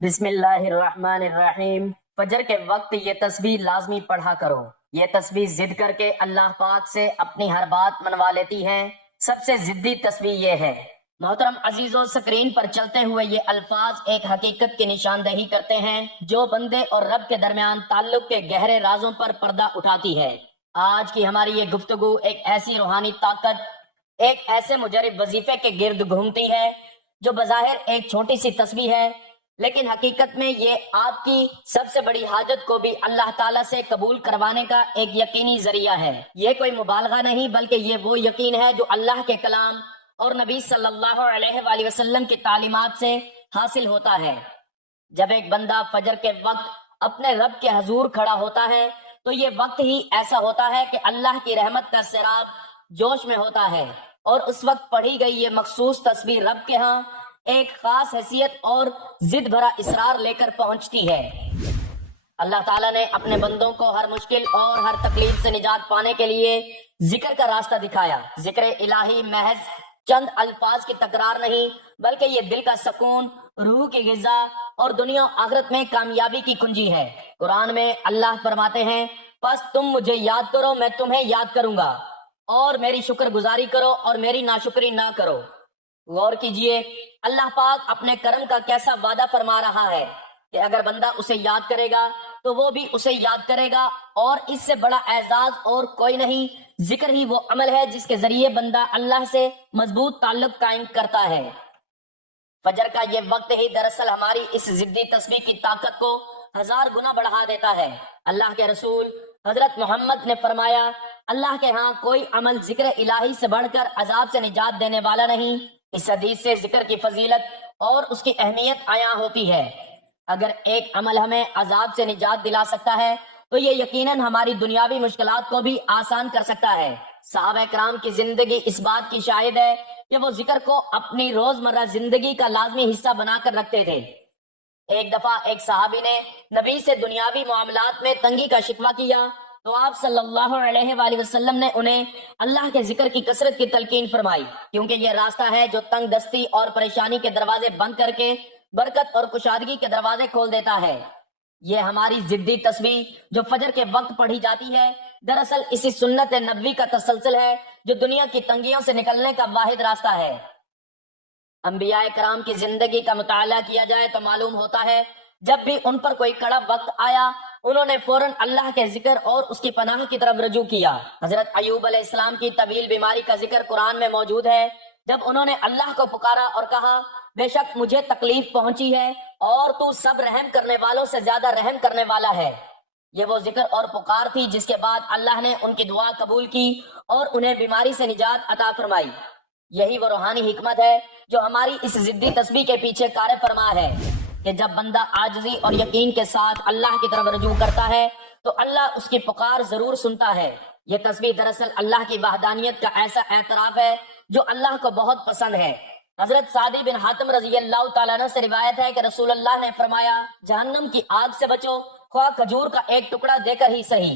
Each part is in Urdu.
بسم اللہ الرحمن الرحیم۔ فجر کے وقت یہ تسبیح لازمی پڑھا کرو۔ یہ تسبیح ضد کر کے اللہ پاک سے اپنی ہر بات منوا لیتی ہے۔ سب سے ضدی تسبیح یہ ہے۔ محترم عزیزو، سکرین پر چلتے ہوئے یہ الفاظ ایک حقیقت کی نشاندہی کرتے ہیں جو بندے اور رب کے درمیان تعلق کے گہرے رازوں پر پردہ اٹھاتی ہے۔ آج کی ہماری یہ گفتگو ایک ایسی روحانی طاقت، ایک ایسے مجرب وظیفے کے گرد گھومتی ہے جو بظاہر ایک چھوٹی سی تسبیح ہے، لیکن حقیقت میں یہ آپ کی سب سے بڑی حاجت کو بھی اللہ تعالیٰ سے قبول کروانے کا ایک یقینی ذریعہ ہے۔ یہ کوئی مبالغہ نہیں، بلکہ یہ وہ یقین ہے جو اللہ کے کلام اور نبی صلی اللہ علیہ وآلہ وسلم کی تعلیمات سے حاصل ہوتا ہے۔ جب ایک بندہ فجر کے وقت اپنے رب کے حضور کھڑا ہوتا ہے تو یہ وقت ہی ایسا ہوتا ہے کہ اللہ کی رحمت کا سیراب جوش میں ہوتا ہے، اور اس وقت پڑھی گئی یہ مخصوص تسبیح رب کے ہاں ایک خاص حیثیت اور ضد بھرا اصرار لے کر پہنچتی ہے۔ اللہ تعالیٰ نے اپنے بندوں کو ہر مشکل اور ہر تکلیف سے نجات پانے کے لیے ذکر کا راستہ دکھایا۔ ذکر الہی محض چند الفاظ کی تکرار نہیں، بلکہ یہ دل کا سکون، روح کی غذا اور دنیا و آخرت میں کامیابی کی کنجی ہے۔ قرآن میں اللہ فرماتے ہیں، پس تم مجھے یاد کرو، میں تمہیں یاد کروں گا، اور میری شکر گزاری کرو اور میری ناشکری نہ کرو۔ غور کیجئے، اللہ پاک اپنے کرم کا کیسا وعدہ فرما رہا ہے کہ اگر بندہ اسے یاد کرے گا تو وہ بھی اسے یاد کرے گا، اور اس سے بڑا اعزاز اور کوئی نہیں۔ ذکر ہی وہ عمل ہے جس کے ذریعے بندہ اللہ سے مضبوط تعلق قائم کرتا ہے۔ فجر کا یہ وقت ہی دراصل ہماری اس ضدی تسبیح کی طاقت کو ہزار گنا بڑھا دیتا ہے۔ اللہ کے رسول حضرت محمد نے فرمایا، اللہ کے ہاں کوئی عمل ذکر الہی سے بڑھ کر عذاب سے نجات دینے والا نہیں۔ اس حدیث سے ذکر کی فضیلت اور اس کی اہمیت عیاں ہوتی ہے۔ اگر ایک عمل ہمیں عذاب سے نجات دلا سکتا ہے تو یہ یقیناً ہماری دنیاوی مشکلات کو بھی آسان کر سکتا ہے۔ صحابہ کرام کی زندگی اس بات کی شاہد ہے کہ وہ ذکر کو اپنی روزمرہ زندگی کا لازمی حصہ بنا کر رکھتے تھے۔ ایک دفعہ ایک صحابی نے نبی سے دنیاوی معاملات میں تنگی کا شکوہ کیا تو آپ صلی اللہ علیہ وآلہ وسلم نے انہیں اللہ کے ذکر کی کثرت کی تلقین فرمائی، کیونکہ یہ راستہ ہے جو تنگ دستی اور پریشانی کے دروازے بند کر کے برکت اور کشادگی کے دروازے کھول دیتا ہے۔ یہ ہماری ضدی تسبیح جو فجر کے وقت پڑھی جاتی ہے، دراصل اسی سنت نبوی کا تسلسل ہے جو دنیا کی تنگیوں سے نکلنے کا واحد راستہ ہے۔ انبیاء کرام کی زندگی کا مطالعہ کیا جائے تو معلوم ہوتا ہے جب بھی ان پر کوئی کڑا وقت آیا انہوں نے فوراً اللہ کے ذکر اور اس کی پناہ کی طرف رجوع کیا۔ حضرت ایوب علیہ السلام کی طویل بیماری کا ذکر قرآن میں موجود ہے۔ جب انہوں نے اللہ کو پکارا اور کہا، بے شک مجھے تکلیف پہنچی ہے اور تو سب رحم کرنے والوں سے زیادہ رحم کرنے والا ہے، یہ وہ ذکر اور پکار تھی جس کے بعد اللہ نے ان کی دعا قبول کی اور انہیں بیماری سے نجات عطا فرمائی۔ یہی وہ روحانی حکمت ہے جو ہماری اس ضدی تسبیح کے پیچھے کار فرما ہے کہ جب بندہ عاجزی اور یقین کے ساتھ اللہ کی طرف رجوع کرتا ہے تو اللہ اس کی پکار ضرور سنتا ہے۔ یہ تسبیح دراصل اللہ کی وحدانیت کا ایسا اعتراف ہے جو اللہ کو بہت پسند ہے۔ حضرت سعدی بن حاتم رضی اللہ تعالیٰ عنہ سے روایت ہے کہ رسول اللہ نے فرمایا، جہنم کی آگ سے بچو، خواہ کھجور کا ایک ٹکڑا دے کر ہی صحیح،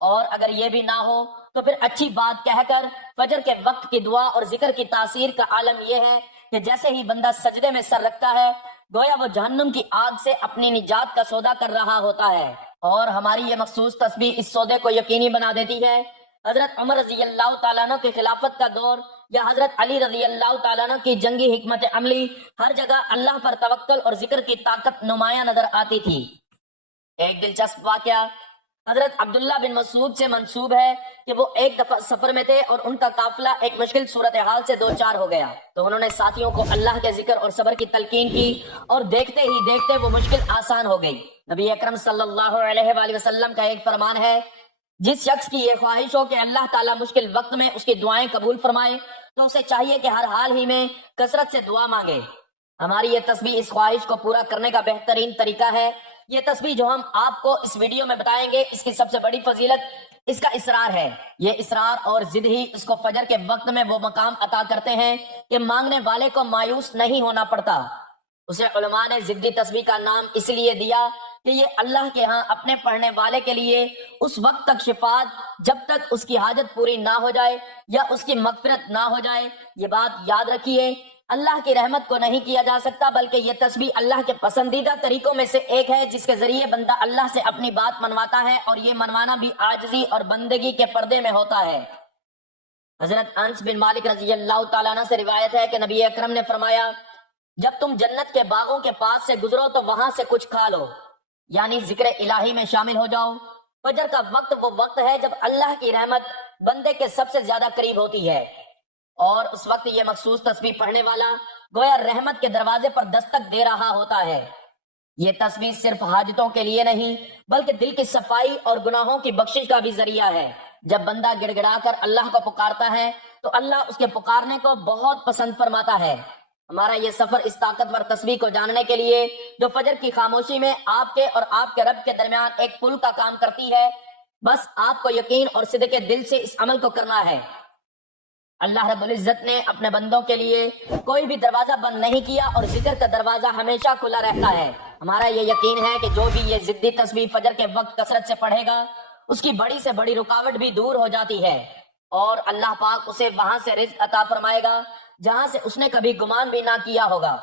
اور اگر یہ بھی نہ ہو تو پھر اچھی بات کہہ کر۔ فجر کے وقت کی دعا اور ذکر کی تاثیر کا عالم یہ ہے کہ جیسے ہی بندہ سجدے میں سر رکھتا ہے گویا وہ جہنم کی آگ سے اپنی نجات کا سودا کر رہا ہوتا ہے، اور ہماری یہ مخصوص تسبیح اس سودے کو یقینی بنا دیتی ہے۔ حضرت عمر رضی اللہ تعالیٰ عنہ کی خلافت کا دور یا حضرت علی رضی اللہ تعالیٰ عنہ کی جنگی حکمت عملی، ہر جگہ اللہ پر توکل اور ذکر کی طاقت نمایاں نظر آتی تھی۔ ایک دلچسپ واقعہ حضرت عبداللہ بن مسعود سے منسوب ہے کہ وہ ایک دفعہ سفر میں تھے اور ان کا قافلہ ایک مشکل صورتحال سے دوچار ہو گیا، تو انہوں نے ساتھیوں کو اللہ کے ذکر اور صبر کی تلقین کی، اور دیکھتے ہی دیکھتے وہ مشکل آسان ہو گئی۔ نبی اکرم صلی اللہ علیہ وآلہ وسلم کا ایک فرمان ہے، جس شخص کی یہ خواہش ہو کہ اللہ تعالیٰ مشکل وقت میں اس کی دعائیں قبول فرمائے تو اسے چاہیے کہ ہر حال ہی میں کثرت سے دعا مانگے۔ ہماری یہ تسبیح اس خواہش کو پورا کرنے کا بہترین طریقہ ہے۔ یہ تسبیح جو ہم آپ کو اس ویڈیو میں بتائیں گے، اس کی سب سے بڑی فضیلت اس کا اصرار ہے۔ یہ اصرار اور ضد ہی اس کو فجر کے وقت میں وہ مقام عطا کرتے ہیں کہ مانگنے والے کو مایوس نہیں ہونا پڑتا۔ اسے علماء نے ضدی تسبیح کا نام اس لیے دیا کہ یہ اللہ کے ہاں اپنے پڑھنے والے کے لیے اس وقت تک شفاعت جب تک اس کی حاجت پوری نہ ہو جائے یا اس کی مغفرت نہ ہو جائے۔ یہ بات یاد رکھیے اللہ کی رحمت کو نہیں کیا جا سکتا، بلکہ یہ تسبیح اللہ کے پسندیدہ طریقوں میں سے ایک ہے جس کے ذریعے بندہ اللہ سے اپنی بات منواتا ہے، اور یہ منوانا بھی عاجزی اور بندگی کے پردے میں ہوتا ہے۔ حضرت انس بن مالک رضی اللہ تعالیٰ عنہ سے روایت ہے کہ نبی اکرم نے فرمایا، جب تم جنت کے باغوں کے پاس سے گزرو تو وہاں سے کچھ کھا لو، یعنی ذکر الہی میں شامل ہو جاؤ۔ فجر کا وقت وہ وقت ہے جب اللہ کی رحمت بندے کے سب سے زیادہ قریب ہوتی ہے، اور اس وقت یہ مخصوص تسبیح پڑھنے والا گویا رحمت کے دروازے پر دستک دے رہا ہوتا ہے۔ یہ تسبیح صرف حاجتوں کے لیے نہیں بلکہ دل کی صفائی اور گناہوں کی بخشش کا بھی ذریعہ ہے۔ جب بندہ گڑ گڑا کر اللہ کو پکارتا ہے تو اللہ اس کے پکارنے کو بہت پسند فرماتا ہے۔ ہمارا یہ سفر اس طاقتور تسبیح کو جاننے کے لیے جو فجر کی خاموشی میں آپ کے اور آپ کے رب کے درمیان ایک پل کا کام کرتی ہے، بس آپ کو یقین اور صدق دل سے اس عمل کو کرنا ہے۔ اللہ رب العزت نے اپنے بندوں کے لیے کوئی بھی دروازہ بند نہیں کیا، اور ذکر کا دروازہ ہمیشہ کھلا رہتا ہے۔ ہمارا یہ یقین ہے کہ جو بھی یہ ضدی تسبیح فجر کے وقت کثرت سے پڑھے گا، اس کی بڑی سے بڑی رکاوٹ بھی دور ہو جاتی ہے، اور اللہ پاک اسے وہاں سے رزق عطا فرمائے گا جہاں سے اس نے کبھی گمان بھی نہ کیا ہوگا،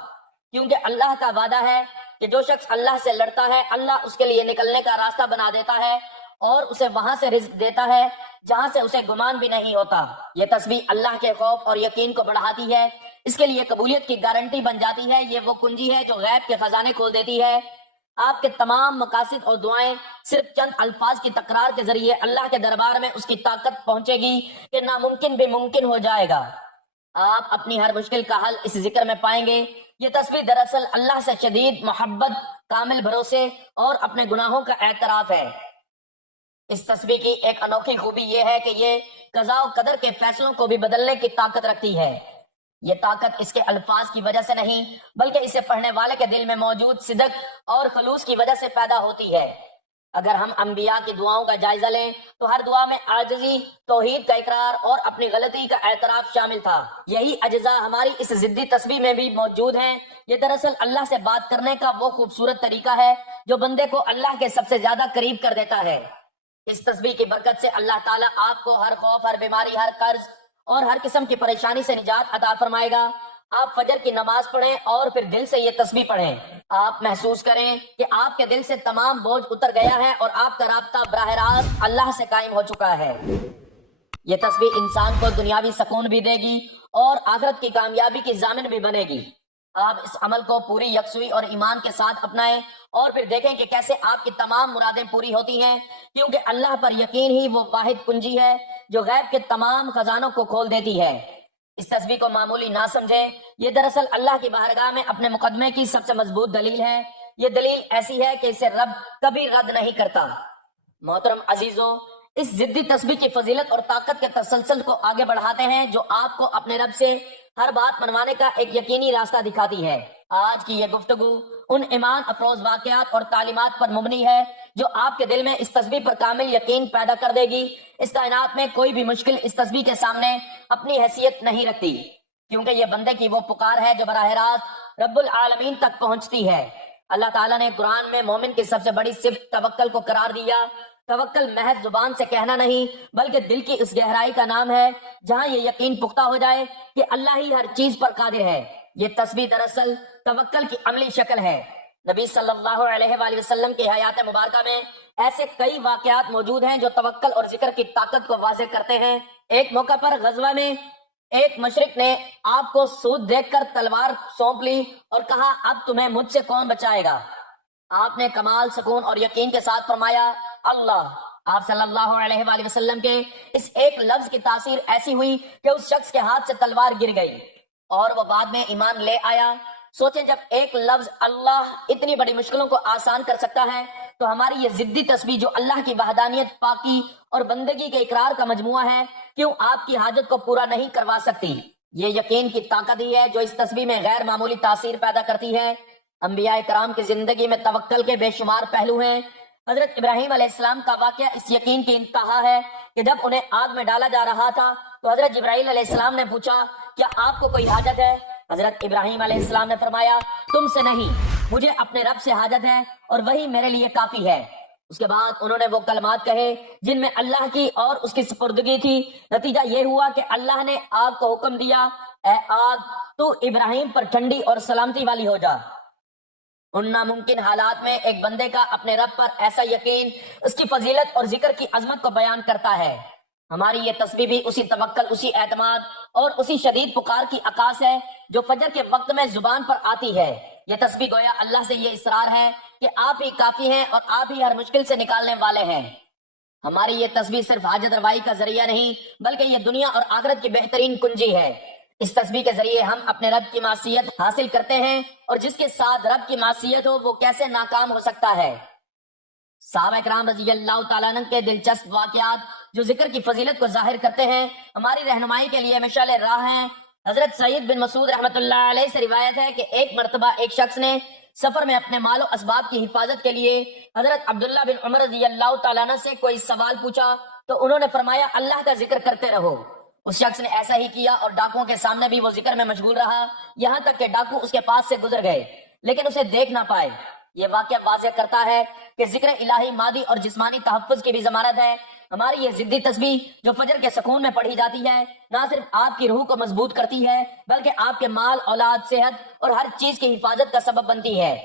کیونکہ اللہ کا وعدہ ہے کہ جو شخص اللہ سے لڑتا ہے اللہ اس کے لیے نکلنے کا راستہ بنا دیتا ہے، اور اسے وہاں سے رزق دیتا ہے جہاں سے اسے گمان بھی نہیں ہوتا۔ یہ تسبیح اللہ کے خوف اور یقین کو بڑھاتی ہے، اس کے لیے قبولیت کی گارنٹی بن جاتی ہے۔ یہ وہ کنجی ہے جو غیب کے خزانے کھول دیتی ہے۔ آپ کے تمام مقاصد اور دعائیں صرف چند الفاظ کی تکرار کے ذریعے اللہ کے دربار میں اس کی طاقت پہنچے گی کہ ناممکن بھی ممکن ہو جائے گا۔ آپ اپنی ہر مشکل کا حل اس ذکر میں پائیں گے۔ یہ تسبیح دراصل اللہ سے شدید محبت، کامل بھروسے اور اپنے گناہوں کا اعتراف ہے۔ اس تسبیح کی ایک انوکھی خوبی یہ ہے کہ یہ قضاء و قدر کے فیصلوں کو بھی بدلنے کی طاقت رکھتی ہے۔ یہ طاقت اس کے الفاظ کی وجہ سے نہیں بلکہ اسے پڑھنے والے کے دل میں موجود صدق اور خلوص کی وجہ سے پیدا ہوتی ہے۔ اگر ہم انبیاء کی دعاؤں کا جائزہ لیں تو ہر دعا میں عاجزی، توحید کا اقرار اور اپنی غلطی کا اعتراف شامل تھا۔ یہی اجزاء ہماری اس ضدی تسبیح میں بھی موجود ہیں۔ یہ دراصل اللہ سے بات کرنے کا وہ خوبصورت طریقہ ہے جو بندے کو اللہ کے سب سے زیادہ قریب کر دیتا ہے۔ اس تسبیح کی برکت سے اللہ تعالیٰ آپ کو ہر خوف، ہر بیماری، ہر قرض اور ہر قسم کی پریشانی سے نجات عطا فرمائے گا۔ آپ فجر کی نماز پڑھیں اور پھر دل سے یہ تسبیح پڑھیں۔ آپ محسوس کریں کہ آپ کے دل سے تمام بوجھ اتر گیا ہے اور آپ کا رابطہ براہ راست اللہ سے قائم ہو چکا ہے۔ یہ تسبیح انسان کو دنیاوی سکون بھی دے گی اور آخرت کی کامیابی کی ضامن بھی بنے گی۔ آپ اس عمل کو پوری یکسوئی اور ایمان کے ساتھ اپنائیں اور پھر دیکھیں کہ کیسے آپ کی تمام مرادیں پوری ہوتی ہیں، کیونکہ اللہ پر یقین ہی وہ واحد کنجی ہے جو غیب کے تمام خزانوں کو کھول دیتی ہے۔ اس تسبیح کو معمولی نہ سمجھیں، یہ دراصل اللہ کی بارگاہ میں اپنے مقدمے کی سب سے مضبوط دلیل ہے۔ یہ دلیل ایسی ہے کہ اسے رب کبھی رد نہیں کرتا۔ محترم عزیزوں، اس ضدی تسبیح کی فضیلت اور طاقت کے تسلسل کو آگے بڑھاتے ہیں جو آپ کو اپنے رب سے ہر بات منوانے کا ایک یقینی راستہ دکھاتی ہے۔ آج کی یہ گفتگو ان ایمان افروز واقعات اور تعلیمات پر مبنی ہے جو آپ کے دل میں اس تسبیح پر کامل یقین پیدا کر دے گی۔ اس کائنات میں کوئی بھی مشکل اس تسبیح کے سامنے اپنی حیثیت نہیں رکھتی، کیونکہ یہ بندے کی وہ پکار ہے جو براہ راست رب العالمین تک پہنچتی ہے۔ اللہ تعالیٰ نے قرآن میں مومن کی سب سے بڑی صفت توکل کو قرار دیا۔ توکل محض زبان سے کہنا نہیں بلکہ دل کی اس گہرائی کا نام ہے جہاں یہ یقین پختہ ہو جائے کہ اللہ ہی ہر چیز پر قادر ہے۔ یہ تسبیح دراصل توکل کی عملی شکل ہے۔ نبی صلی اللہ علیہ وآلہ وسلم کی حیات مبارکہ میں ایسے کئی واقعات موجود ہیں جو توکل اور ذکر کی طاقت کو واضح کرتے ہیں۔ ایک موقع پر غزوہ میں ایک مشرک نے آپ کو سود دیکھ کر تلوار سونپ لی اور کہا، اب تمہیں مجھ سے کون بچائے گا؟ آپ نے کمال سکون اور یقین کے ساتھ فرمایا، اللہ۔ آپ صلی اللہ علیہ وآلہ وسلم کے اس ایک لفظ کی تاثیر ایسی ہوئی کہ اس شخص کے ہاتھ سے تلوار گر گئی اور وہ بعد میں ایمان لے آیا۔ سوچیں، جب ایک لفظ اللہ اتنی بڑی مشکلوں کو آسان کر سکتا ہے تو ہماری یہ ضدی تسبیح جو اللہ کی وحدانیت، پاکی اور بندگی کے اقرار کا مجموعہ ہے، کیوں آپ کی حاجت کو پورا نہیں کروا سکتی؟ یہ یقین کی طاقت ہی ہے جو اس تسبیح میں غیر معمولی تاثیر پیدا کرتی ہے۔ انبیاء کرام کی زندگی میں توکل کے بے شمار پہلو ہیں۔ حضرت ابراہیم علیہ السلام کا واقعہ اس یقین کی انتہا ہے کہ جب انہیں آگ میں ڈالا جا رہا تھا تو حضرت جبرائیل علیہ السلام نے پوچھا، کیا آپ کو کوئی حاجت ہے؟ حضرت ابراہیم علیہ السلام نے فرمایا، تم سے نہیں، مجھے اپنے رب سے حاجت ہے اور وہی میرے لیے کافی ہے۔ اس کے بعد انہوں نے وہ کلمات کہے جن میں اللہ کی اور اس کی سپردگی تھی۔ نتیجہ یہ ہوا کہ اللہ نے آگ کو حکم دیا، اے آگ تو ابراہیم پر ٹھنڈی اور سلامتی والی ہو جا۔ ان ناممکن حالات میں ایک بندے کا اپنے رب پر ایسا یقین اس کی فضیلت اور ذکر کی عظمت کو بیان کرتا ہے۔ ہماری یہ تسبیح بھی اسی توکل، اسی اعتماد اور اسی شدید پکار کی عکاس ہے جو فجر کے وقت میں زبان پر آتی ہے۔ یہ تسبیح گویا اللہ سے یہ اصرار ہے کہ آپ ہی کافی ہیں اور آپ ہی ہر مشکل سے نکالنے والے ہیں۔ ہماری یہ تسبیح صرف حاجت روائی کا ذریعہ نہیں بلکہ یہ دنیا اور آخرت کی بہترین کنجی ہے۔ اس تسبیح کے ذریعے ہم اپنے رب کی معصیت حاصل کرتے ہیں، اور جس کے ساتھ رب کی معصیت ہو وہ کیسے ناکام ہو سکتا ہے۔ صحابہ کرام رضی اللہ تعالیٰ عنہ کے دلچسپ واقعات جو ذکر کی فضیلت کو ظاہر کرتے ہیں ہماری رہنمائی کے لیے مشعل راہ ہیں۔ حضرت سعید بن مسعود رحمۃ اللہ علیہ سے روایت ہے کہ ایک مرتبہ ایک شخص نے سفر میں اپنے مال و اسباب کی حفاظت کے لیے حضرت عبداللہ بن عمر رضی اللہ تعالیٰ عنہ سے کوئی سوال پوچھا تو انہوں نے فرمایا اللہ کا ذکر کرتے رہو۔ اس شخص نے ایسا ہی کیا اور ڈاکوؤں کے سامنے بھی وہ ذکر میں مشغول رہا، یہاں تک کہ ڈاکو اس کے پاس سے گزر گئے لیکن اسے دیکھ نہ پائے۔ یہ واقعہ واضح کرتا ہے کہ ذکر الہی مادی اور جسمانی تحفظ کی بھی ضمانت ہے۔ ہماری یہ ضدی تسبیح جو فجر کے سکون میں پڑھی جاتی ہے نہ صرف آپ کی روح کو مضبوط کرتی ہے بلکہ آپ کے مال، اولاد، صحت اور ہر چیز کی حفاظت کا سبب بنتی ہے۔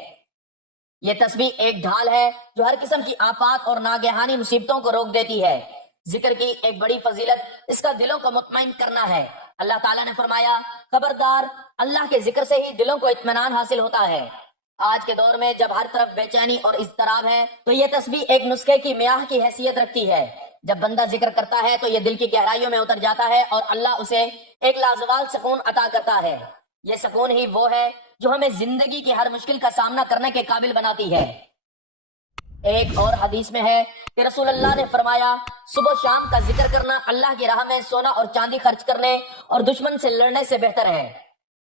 یہ تسبیح ایک ڈھال ہے جو ہر قسم کی آفات اور ناگہانی مصیبتوں کو روک دیتی ہے۔ ذکر کی ایک بڑی فضیلت اس کا دلوں کو مطمئن کرنا ہے۔ اللہ تعالیٰ نے فرمایا خبردار، اللہ کے ذکر سے ہی دلوں کو اطمینان حاصل ہوتا ہے۔ آج کے دور میں جب ہر طرف بے چینی اور اضطراب ہے تو یہ تسبیح ایک نسخے کی میاہ کی حیثیت رکھتی ہے۔ جب بندہ ذکر کرتا ہے تو یہ دل کی گہرائیوں میں اتر جاتا ہے اور اللہ اسے ایک لازوال سکون عطا کرتا ہے۔ یہ سکون ہی وہ ہے جو ہمیں زندگی کی ہر مشکل کا سامنا کرنے کے قابل بناتی ہے۔ ایک اور حدیث میں ہے کہ رسول اللہ نے فرمایا صبح و شام کا ذکر کرنا اللہ کی راہ میں سونا اور چاندی خرچ کرنے اور دشمن سے لڑنے سے بہتر ہے۔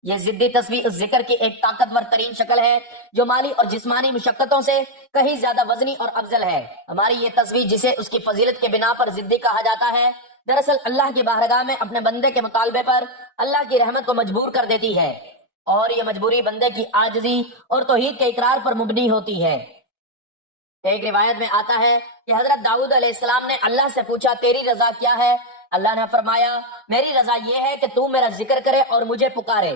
یہ ضدی تسبیح اس ذکر کی ایک طاقتور ترین شکل ہے جو مالی اور جسمانی مشقتوں سے کہیں زیادہ وزنی اور افضل ہے۔ ہماری یہ تسبیح جسے اس کی فضیلت کے بنا پر ضدی کہا جاتا ہے دراصل اللہ کی بارگاہ میں اپنے بندے کے مطالبے پر اللہ کی رحمت کو مجبور کر دیتی ہے، اور یہ مجبوری بندے کی عاجزی اور توحید کے اقرار پر مبنی ہوتی ہے۔ ایک روایت میں آتا ہے کہ حضرت داؤد علیہ السلام نے اللہ سے پوچھا تیری رضا کیا ہے؟ اللہ نے فرمایا میری رضا یہ ہے کہ تو میرا ذکر کرے اور مجھے پکارے۔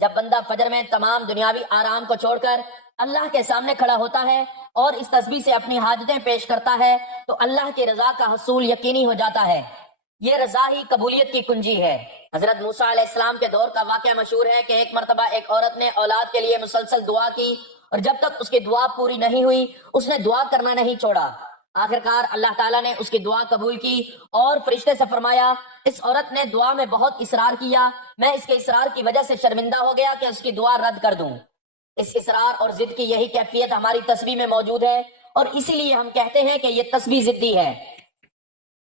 جب بندہ فجر میں تمام دنیاوی آرام کو چھوڑ کر اللہ کے سامنے کھڑا ہوتا ہے اور اس تسبیح سے اپنی حاجتیں پیش کرتا ہے تو اللہ کی رضا کا حصول یقینی ہو جاتا ہے۔ یہ رضا ہی قبولیت کی کنجی ہے۔ حضرت موسیٰ علیہ السلام کے دور کا واقعہ مشہور ہے کہ ایک مرتبہ ایک عورت نے اولاد کے لیے مسلسل دعا کی اور جب تک اس کی دعا پوری نہیں ہوئی اس نے دعا کرنا نہیں چھوڑا۔ آخرکار اللہ تعالیٰ نے اس کی دعا قبول کی اور فرشتے سے فرمایا اس عورت نے دعا میں بہت اصرار کیا، میں اس کے اصرار کی وجہ سے شرمندہ ہو گیا کہ اس کی دعا رد کر دوں۔ اس اصرار اور ضد کی یہی کیفیت ہماری تسبیح میں موجود ہے اور اسی لیے ہم کہتے ہیں کہ یہ تسبیح ضدی ہے۔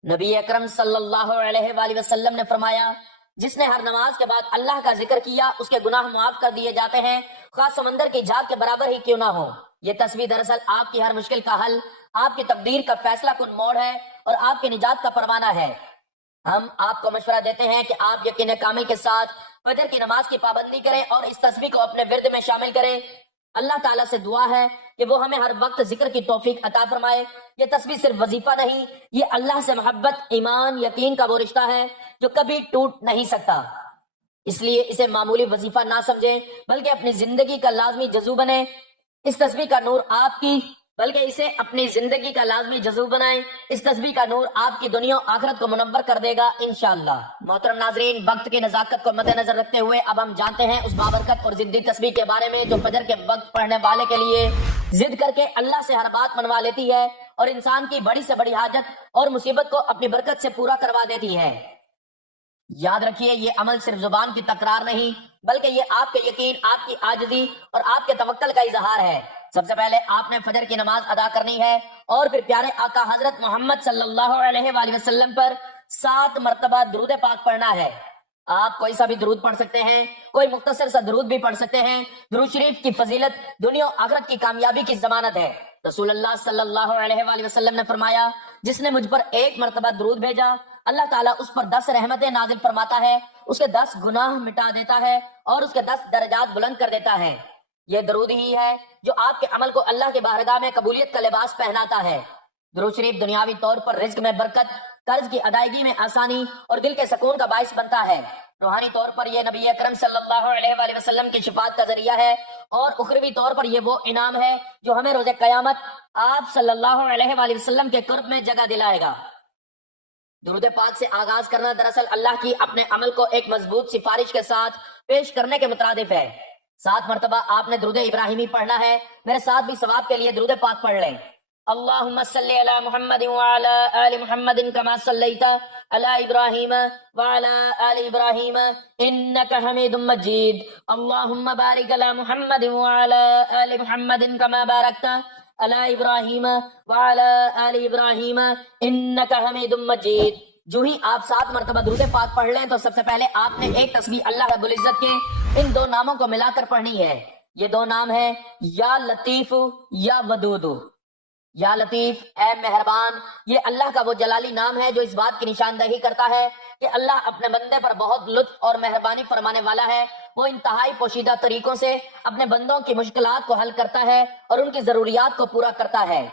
نبی اکرم صلی اللہ علیہ وآلہ وسلم نے فرمایا جس نے ہر نماز کے بعد اللہ کا ذکر کیا اس کے گناہ معاف کر دیے جاتے ہیں خواہ سمندر کی جھاگ کے برابر ہی کیوں نہ ہو۔ یہ تسبیح دراصل آپ کی ہر مشکل کا حل، آپ کی تقدیر کا فیصلہ کن موڑ ہے اور آپ کی نجات کا پروانہ ہے۔ ہم آپ کو مشورہ دیتے ہیں کہ آپ یقین کامل کے ساتھ فجر کی نماز کی پابندی کریں اور اس تسبیح کو اپنے ورد میں شامل کریں۔ اللہ تعالیٰ سے دعا ہے کہ وہ ہمیں ہر وقت ذکر کی توفیق عطا فرمائے۔ یہ تسبیح صرف وظیفہ نہیں، یہ اللہ سے محبت، ایمان، یقین کا وہ رشتہ ہے جو کبھی ٹوٹ نہیں سکتا۔ اس لیے اسے معمولی وظیفہ نہ سمجھیں بلکہ اپنی زندگی کا لازمی جزو بنیں۔ اس تسبیح کا نور آپ کی بلکہ اسے اپنی زندگی کا لازمی جزو بنائیں۔ اس تسبیح کا نور آپ کی دنیا و آخرت کو منور کر دے گا انشاءاللہ۔ محترم ناظرین، وقت کی نزاکت کو مد نظر رکھتے ہوئے اب ہم جانتے ہیں اس بابرکت اور ضدی تسبیح کے بارے میں جو فجر کے وقت پڑھنے والے کے لیے ضد کر کے اللہ سے ہر بات منوا لیتی ہے اور انسان کی بڑی سے بڑی حاجت اور مصیبت کو اپنی برکت سے پورا کروا دیتی ہے۔ یاد رکھیے یہ عمل صرف زبان کی تکرار نہیں بلکہ یہ آپ کے یقین، آپ کی عاجزی اور آپ کے توکل کا اظہار ہے۔ سب سے پہلے آپ نے فجر کی نماز ادا کرنی ہے اور پھر پیارے آقا حضرت محمد صلی اللہ علیہ وآلہ وسلم پر 7 مرتبہ درود پاک پڑھنا ہے۔ آپ کوئی سا بھی درود پڑھ سکتے ہیں، کوئی مختصر سا درود بھی پڑھ سکتے ہیں۔ درود شریف کی فضیلت دنیا و آخرت کی کامیابی کی ضمانت ہے۔ رسول اللہ صلی اللہ علیہ وآلہ وسلم نے فرمایا جس نے مجھ پر 1 مرتبہ درود بھیجا اللہ تعالیٰ اس پر 10 رحمتیں نازل فرماتا ہے، اس کے 10 گناہ مٹا دیتا ہے اور اس کے 10 درجات بلند کر دیتا ہے۔ یہ درود ہی ہے جو آپ کے عمل کو اللہ کے بارگاہ میں قبولیت کا لباس پہناتا ہے۔ درود شریف دنیاوی طور پر رزق میں برکت، قرض کی ادائیگی میں آسانی اور دل کے سکون کا باعث بنتا ہے۔ روحانی طور پر یہ نبی اکرم صلی اللہ علیہ وآلہ وسلم کی شفاعت کا ذریعہ ہے، اور اخروی طور پر یہ وہ انعام ہے جو ہمیں روز قیامت آپ صلی اللہ علیہ وآلہ وسلم کے قرب میں جگہ دلائے گا۔ درود پاک سے آغاز کرنا دراصل اللہ کی اپنے عمل کو ایک مضبوط سفارش کے ساتھ پیش کرنے کے مترادف ہے۔ 7 مرتبہ آپ نے درود ابراہیمی پڑھنا ہے۔ میرے ساتھ بھی ثواب کے لیے درود پاک پڑھ لیں۔ اللہم صلی علی محمد وعلی آل محمد کما صلیت علی ابراہیم وعلی آل ابراہیم انکا حمید مجید۔ اللہم بارک علی محمد وعلی آل محمد کما بارکت علی ابراہیم وعلی آل ابراہیم انکا حمید مجید۔ جو ہی آپ 7 مرتبہ درود پاک پڑھ لیں تو سب سے پہلے آپ نے ایک تسبیح اللہ رب العزت کے ان 2 ناموں کو ملا کر پڑھنی ہے۔ یہ 2 نام ہیں یا لطیف یا ودود۔ یا لطیف اے مہربان، یہ اللہ کا وہ جلالی نام ہے جو اس بات کی نشاندہی کرتا ہے کہ اللہ اپنے بندے پر بہت لطف اور مہربانی فرمانے والا ہے۔ وہ انتہائی پوشیدہ طریقوں سے اپنے بندوں کی مشکلات کو حل کرتا ہے اور ان کی ضروریات کو پورا کرتا ہے۔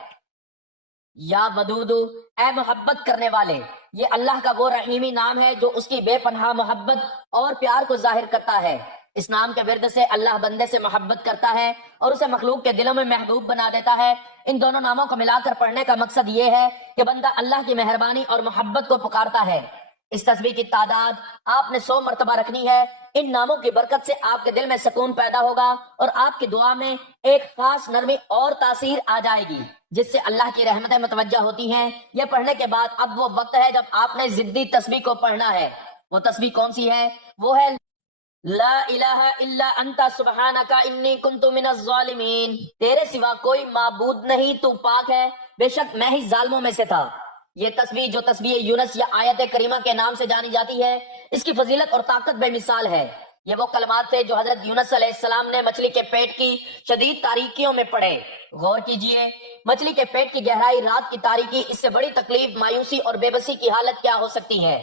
یا ودود اے محبت کرنے والے، یہ اللہ کا وہ رحیمی نام ہے جو اس کی بے پناہ محبت اور پیار کو ظاہر کرتا ہے۔ اس نام کے ورد سے اللہ بندے سے محبت کرتا ہے اور اسے مخلوق کے دلوں میں محبوب بنا دیتا ہے۔ ان دونوں ناموں کو ملا کر پڑھنے کا مقصد یہ ہے کہ بندہ اللہ کی مہربانی اور محبت کو پکارتا ہے۔ اس تسبیح کی تعداد آپ نے 100 مرتبہ رکھنی ہے۔ ان ناموں کی برکت سے آپ کے دل میں سکون پیدا ہوگا اور آپ کی دعا میں ایک خاص نرمی اور تاثیر آ جائے گی جس سے اللہ کی رحمتیں متوجہ ہوتی ہیں۔ یہ پڑھنے کے بعد اب وہ وقت ہے جب آپ نے ضدی تسبیح کو پڑھنا ہے۔ وہ تسبیح کون سی ہے؟ وہ ہے لا الہ الا انت سبحانک انی کنت من الظالمین۔ تیرے سوا کوئی معبود نہیں، تو پاک ہے، بے شک میں ہی ظالموں میں سے تھا۔ یہ تسبیح جو تسبیح یونس یا آیت کریمہ کے نام سے جانی جاتی ہے، اس کی فضیلت اور طاقت بے مثال ہے۔ یہ وہ کلمات تھے جو حضرت یونس علیہ السلام نے مچھلی کے پیٹ کی شدید تاریکیوں میں پڑھے۔ غور کیجئے، مچھلی کے پیٹ کی گہرائی، رات کی تاریکی، اس سے بڑی تکلیف، مایوسی اور بے بسی کی حالت کیا ہو سکتی ہے؟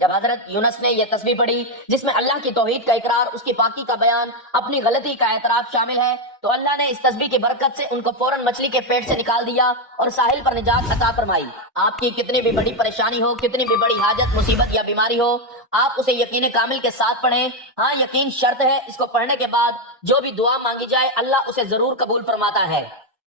جب حضرت یونس نے یہ تسبیح پڑھی جس میں اللہ کی توحید کا اقرار، اس کی پاکی کا بیان، اپنی غلطی کا اعتراف شامل ہے، تو اللہ نے اس تسبیح کی برکت سے ان کو فوراً مچھلی کے پیٹ سے نکال دیا اور ساحل پر نجات عطا فرمائی۔ آپ کی کتنی بھی بڑی پریشانی ہو، کتنی بھی بڑی حاجت، مصیبت یا بیماری ہو، آپ اسے یقین کامل کے ساتھ پڑھیں۔ ہاں، یقین شرط ہے، اس کو پڑھنے کے بعد جو بھی دعا مانگی جائے اللہ اسے ضرور قبول فرماتا ہے۔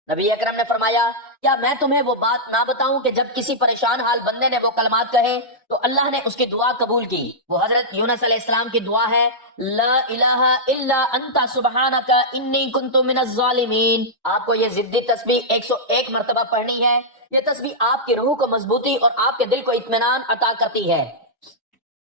نبی اکرم نے فرمایا، کیا میں تمہیں وہ بات نہ بتاؤں کہ جب کسی پریشان حال بندے نے وہ کلمات کہے تو اللہ نے اس کی دعا قبول کی؟ وہ حضرت یونس علیہ السلام کی دعا ہے، لا الہ الا انت سبحانک انی کنت من الظالمین۔ آپ کو یہ ضدی تسبیح 101 مرتبہ پڑھنی ہے۔ یہ تسبیح آپ کی روح کو مضبوطی اور آپ کے دل کو اطمینان عطا کرتی ہے۔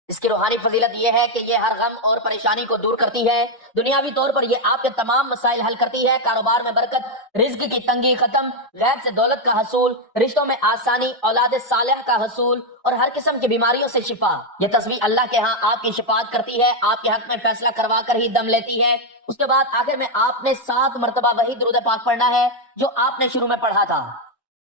اس کی روحانی فضیلت یہ ہے کہ یہ ہر غم اور پریشانی کو دور کرتی ہے۔ دنیاوی طور پر یہ آپ کے تمام مسائل حل کرتی ہے۔ کاروبار میں برکت، رزق کی تنگی ختم، غیب سے دولت کا حصول، رشتوں میں آسانی، اولاد صالح کا حصول اور ہر قسم کی بیماریوں سے شفا۔ یہ تسبیح اللہ کے ہاں آپ کی شفاعت کرتی ہے، آپ کے حق میں فیصلہ کروا کر ہی دم لیتی ہے۔ اس کے بعد آخر میں آپ نے 7 مرتبہ وہی درود پاک پڑھنا ہے جو آپ نے شروع میں پڑھا تھا۔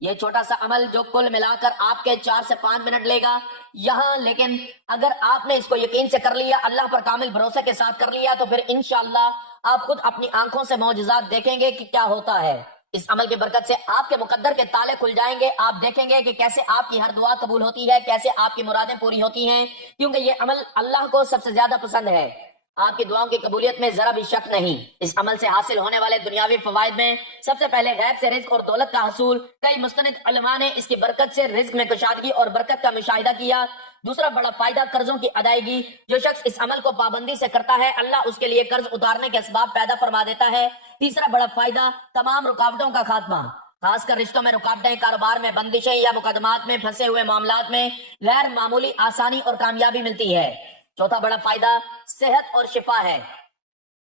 یہ چھوٹا سا عمل جو کل ملا کر آپ کے 4 سے 5 منٹ لے گا یہاں، لیکن اگر آپ نے اس کو یقین سے کر لیا، اللہ پر کامل بھروسے کے ساتھ کر لیا، تو پھر انشاءاللہ آپ خود اپنی آنکھوں سے معجزات دیکھیں گے کہ کیا ہوتا ہے۔ اس عمل کی برکت سے آپ کے مقدر کے تالے کھل جائیں گے۔ آپ دیکھیں گے کہ کیسے آپ کی ہر دعا قبول ہوتی ہے، کیسے آپ کی مرادیں پوری ہوتی ہیں، کیونکہ یہ عمل اللہ کو سب سے زیادہ پسند ہے۔ آپ کی دعاؤں کی قبولیت میں ذرا بھی شک نہیں۔ اس عمل سے حاصل ہونے والے دنیاوی فوائد میں سب سے پہلے غیب سے رزق اور دولت کا حصول۔ کئی مستند علماء نے اس کی برکت سے رزق میں کشادگی اور برکت کا مشاہدہ کیا۔ دوسرا بڑا فائدہ قرضوں کی ادائیگی۔ جو شخص اس عمل کو پابندی سے کرتا ہے، اللہ اس کے لیے قرض اتارنے کے اسباب پیدا فرما دیتا ہے۔ تیسرا بڑا فائدہ تمام رکاوٹوں کا خاتمہ، خاص کر رشتوں میں رکاوٹیں، کاروبار میں بندشیں یا مقدمات میں پھنسے ہوئے معاملات میں غیر معمولی آسانی اور کامیابی ملتی ہے۔ چوتھا بڑا فائدہ صحت اور شفا ہے۔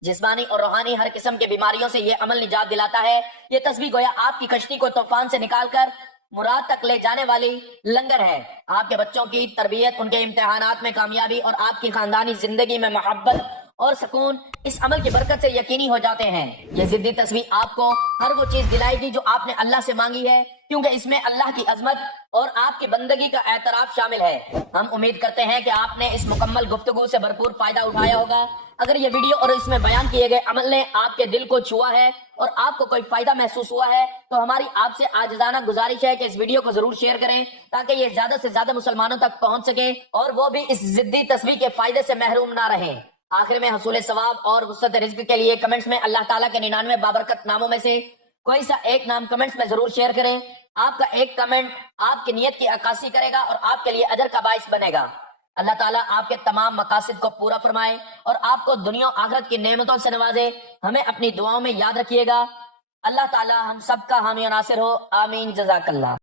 جسمانی اور روحانی ہر قسم کے بیماریوں سے یہ عمل نجات دلاتا ہے۔ یہ تسبیح گویا آپ کی کشتی کو طوفان سے نکال کر مراد تک لے جانے والی لنگر ہے۔ آپ کے بچوں کی تربیت، ان کے امتحانات میں کامیابی اور آپ کی خاندانی زندگی میں محبت اور سکون اس عمل کی برکت سے یقینی ہو جاتے ہیں۔ یہ ضدی تسبیح آپ کو ہر وہ چیز دلائے گی جو آپ نے اللہ سے مانگی ہے، کیونکہ اس میں اللہ کی عظمت اور آپ کی بندگی کا اعتراف شامل ہے۔ ہم امید کرتے ہیں کہ آپ نے اس مکمل گفتگو سے بھرپور فائدہ اٹھایا ہوگا۔ اگر یہ ویڈیو اور اس میں بیان کیے گئے عمل نے آپ کے دل کو چھوا ہے اور آپ کو کوئی فائدہ محسوس ہوا ہے تو ہماری آپ سے عاجزانہ گزارش ہے کہ اس ویڈیو کو ضرور شیئر کریں تاکہ یہ زیادہ سے زیادہ مسلمانوں تک پہنچ سکے اور وہ بھی اس ضدی تسبیح کے فائدے سے محروم نہ رہیں۔ آخر میں حصول ثواب اور وسعت رزق کے لیے کمنٹس میں اللہ تعالیٰ کے 99 بابرکت ناموں میں سے کوئی سا ایک نام کمنٹس میں ضرور شیئر کریں۔ آپ کا ایک کمنٹ آپ کی نیت کی عکاسی کرے گا اور آپ کے لیے اجر کا باعث بنے گا۔ اللہ تعالیٰ آپ کے تمام مقاصد کو پورا فرمائے اور آپ کو دنیا و آخرت کی نعمتوں سے نوازے۔ ہمیں اپنی دعاؤں میں یاد رکھیے گا۔ اللہ تعالیٰ ہم سب کا حامی و ناصر ہو، آمین، جزاک اللہ۔